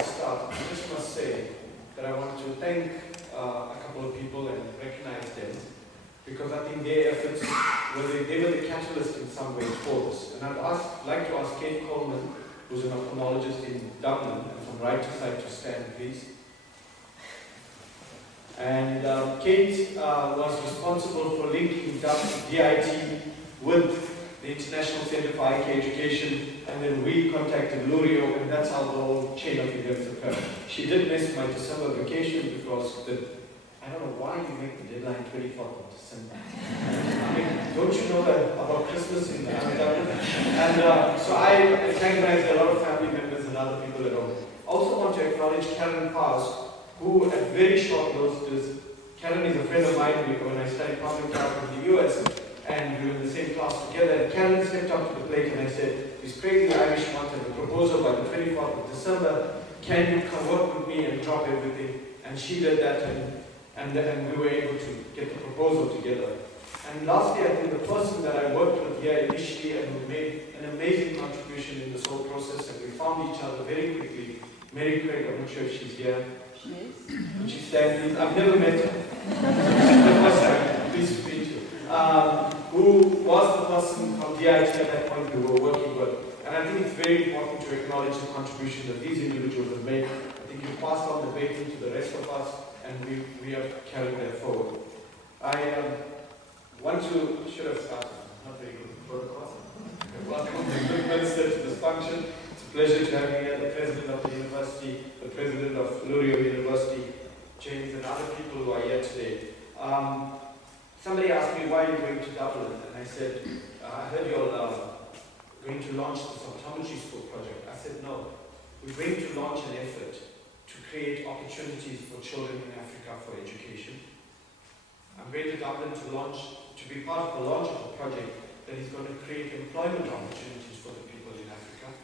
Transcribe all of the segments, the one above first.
I start, I just must say that I want to thank a couple of people and recognize them, because I think their efforts, they were the catalyst in some ways for this. And I'd like to ask Kate Coleman, who's an ophthalmologist in Dublin, and from right to side to stand, please. And Kate was responsible for linking DIT with the International Center for Eyecare Education, and then we contacted Lurio, and that's how the whole chain of events occurred. She did miss my December vacation because I don't know why you make the deadline 24th of December. I mean, don't you know that about Christmas in Dublin? And so I recognized a lot of family members and other people at home. I also want to acknowledge Karen Paz, who at very short notice, Karen is a friend of mine when I studied public health in the US, and we were in the same class together, and Karen stepped up to the plate and I said, this crazy Irish want a proposal by the 24th of December, can you come work with me and drop everything? And she did that, and we were able to get the proposal together. And lastly, I think the person that I worked with here initially and who made an amazing contribution in this whole process, and we found each other very quickly, Mary Craig, I'm not sure if she's here. She is. Would she stand, please? I've never met her. The first time, pleased to meet you. Who was the person from DIT at that point we were working with. And I think it's very important to acknowledge the contribution that these individuals have made. I think you passed on the baton to the rest of us, and we have carried that forward. I want to, should have started, not very good protocol. Welcome the good minister to this function. It's a pleasure to have you here, the president of the university, the president of Lurio University, James, and other people who are here today. Somebody asked me, why are you going to Dublin? And I said, I heard you're going to launch this optometry school project. I said, no, we're going to launch an effort to create opportunities for children in Africa for education. I'm going to Dublin to be part of the launch of a project that is going to create employment opportunities for the people in Africa.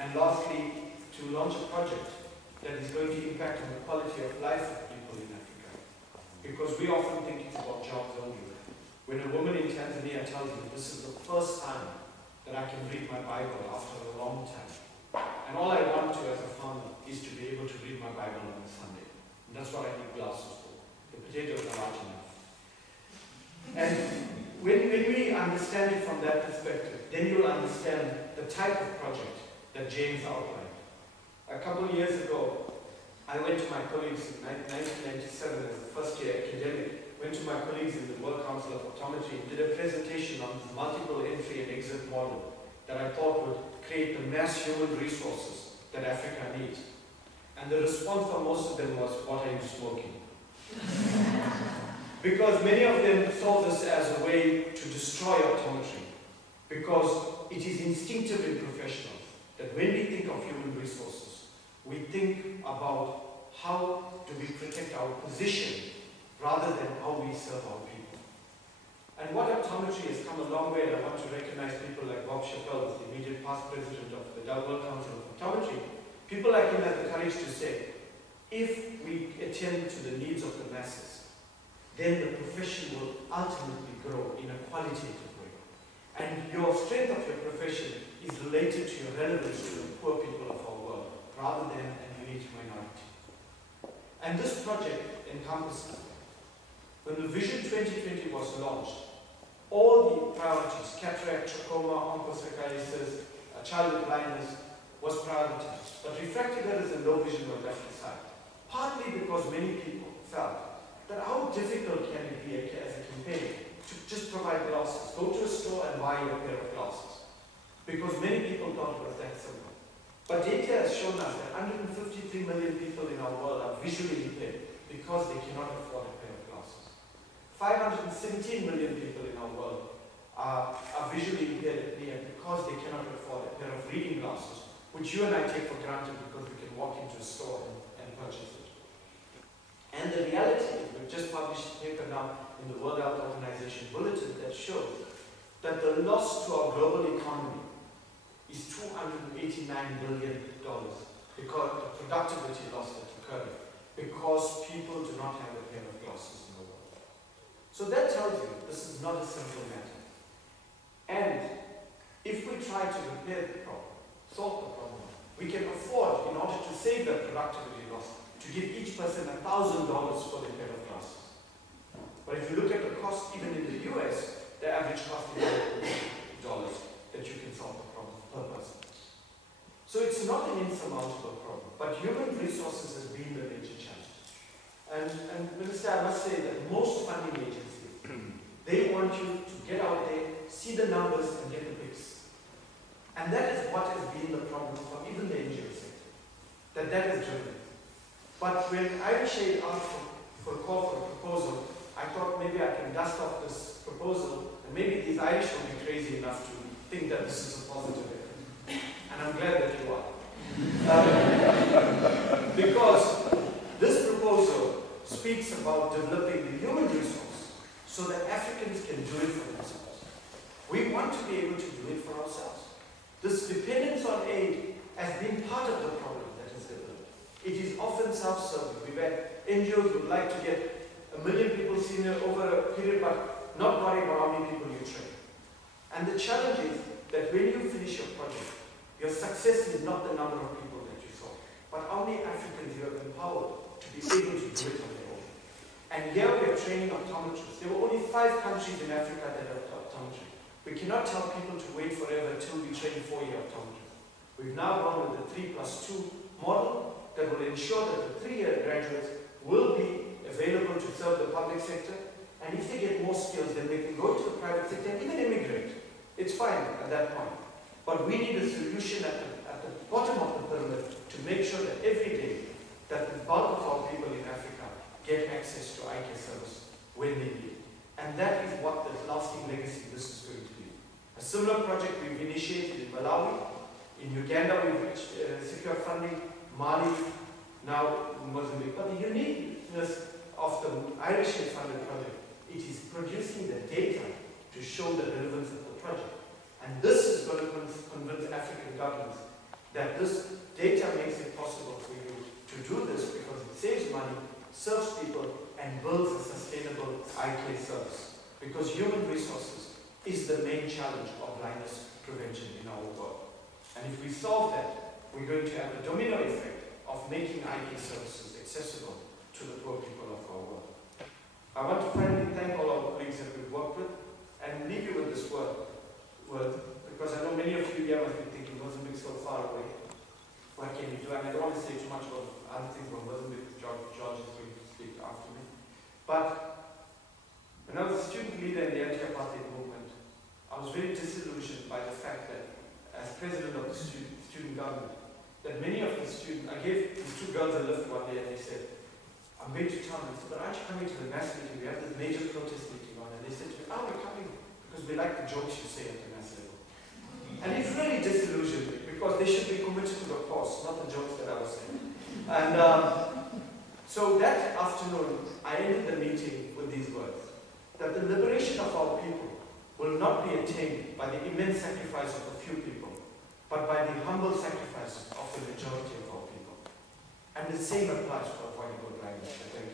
And lastly, to launch a project that is going to impact on the quality of life of people in Africa. Because we often think it's about jobs only. When a woman in Tanzania tells me, this is the first time that I can read my Bible after a long time. And all I want to as a farmer is to be able to read my Bible on a Sunday. And that's what I need glasses for. The potatoes are large enough. And when we understand it from that perspective, then you'll understand the type of project that James outlined. A couple of years ago, I went to my colleagues in 1997 as a first-year academic, went to my colleagues in the World Council of Optometry and did a presentation on this multiple entry and exit model that I thought would create the mass human resources that Africa needs. And the response from most of them was, what are you smoking? Because many of them saw this as a way to destroy optometry, because it is instinctive in professionals that when we think of human resources, we think about how do we protect our position rather than how we serve our people. And what optometry has come a long way, and I want to recognize people like Bob Chappell, as the immediate past president of the World Council of Optometry. People like him have the courage to say, if we attend to the needs of the masses, then the profession will ultimately grow in a qualitative way. And your strength of your profession is related to your relevance to the poor people of our world, rather than an elite minority. And this project encompasses, when the Vision 2020 was launched, all the priorities, cataract, trachoma, onchocerciasis, childhood blindness, was prioritized. But refractive errors and low vision were left aside. Partly because many people felt that how difficult can it be as a campaign to just provide glasses, go to a store and buy a pair of glasses. Because many people thought it was that simple. But data has shown us that 153 million people in our world are visually impaired because they cannot afford a pair of glasses. 517 million people in our world are visually impaired because they cannot afford a pair of reading glasses, which you and I take for granted because we can walk into a store and purchase it. And the reality is, we've just published a paper now in the World Health Organization Bulletin that shows that the loss to our global economy is $289 billion because the productivity loss that's occurring because people do not have a pair of glasses in the world. So that tells you this is not a simple matter. And if we try to repair the problem, solve the problem, we can afford, in order to save that productivity loss, to give each person $1,000 for their pair of glasses. But if you look at the cost, even in the US, the average cost is $100 that you can solve the problem per person. So it's not an insurmountable problem, but human resources has been the major challenge. And Minister, I must say that most funding agencies, they want you to get out there, see the numbers, and get the picks. And that is what has been the problem for even the NGO sector, that is driven. But when Eyecare asked for a call for a proposal, I thought maybe I can dust off this proposal, and maybe these Irish will be crazy enough to think that this is a positive effort. And I'm glad that you are. Because this proposal speaks about developing the human resource so that Africans can do it for themselves. We want to be able to do it for ourselves. This dependence on aid has been part of the problem that is developed. It is often self-serving. We've had NGOs who would like to get 1 million people seen over a period, but not worry about how many people you train. And the challenge is that when you finish your project, your success is not the number of people that you saw, but how many Africans you have empowered to be able to do it on their own. And here we are training optometrists. There were only 5 countries in Africa that have optometry. We cannot tell people to wait forever until we train 4-year optometrists. We've now gone with the 3+2 model that will ensure that the 3-year graduates will be available to serve the public sector, and if they get more skills, then they can go to the private sector and even immigrate. It's fine at that point. But we need a solution at the bottom of the pyramid to make sure that every day that the bulk of our people in Africa get access to Eyecare service when they need it. And that is what the lasting legacy this is going to be. A similar project we've initiated in Malawi. In Uganda we've secured funding, Mali, now Mozambique. But the uniqueness of the Eyecare funded project, it is producing the data to show the relevance of the project. And this is going to convince African governments that this data makes it possible for you to do this because it saves money, serves people, and builds a sustainable Eyecare service. Because human resources is the main challenge of blindness prevention in our world. And if we solve that, we're going to have a domino effect of making Eyecare services accessible to the poor people of our world. I want to finally thank all our colleagues that we've worked with and leave you with this word, because I know many of you here must be thinking Mozambique so far away. What can you do? And I don't want to say too much about other things from Mozambique. George is going to speak after me. But when I was a student leader in the anti-apartheid movement, I was very disillusioned by the fact that as president of the student government, that many of the students, I gave these 2 girls a lift one day and they said, I'm going to tell them, but aren't you coming to the mass meeting? We have this major protest meeting on. And they said to me, oh, we're coming because we like the jokes you say at the mass level. And it's really disillusioned because they should be committed to the cause, not the jokes that I was saying. And so that afternoon, I ended the meeting with these words, that the liberation of our people will not be attained by the immense sacrifice of a few people, but by the humble sacrifice of the majority of our people. And the same applies for avoidable blindness. Thank you.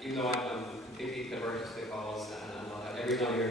Even though I'm completely diverse to the cause and I'm not every time you're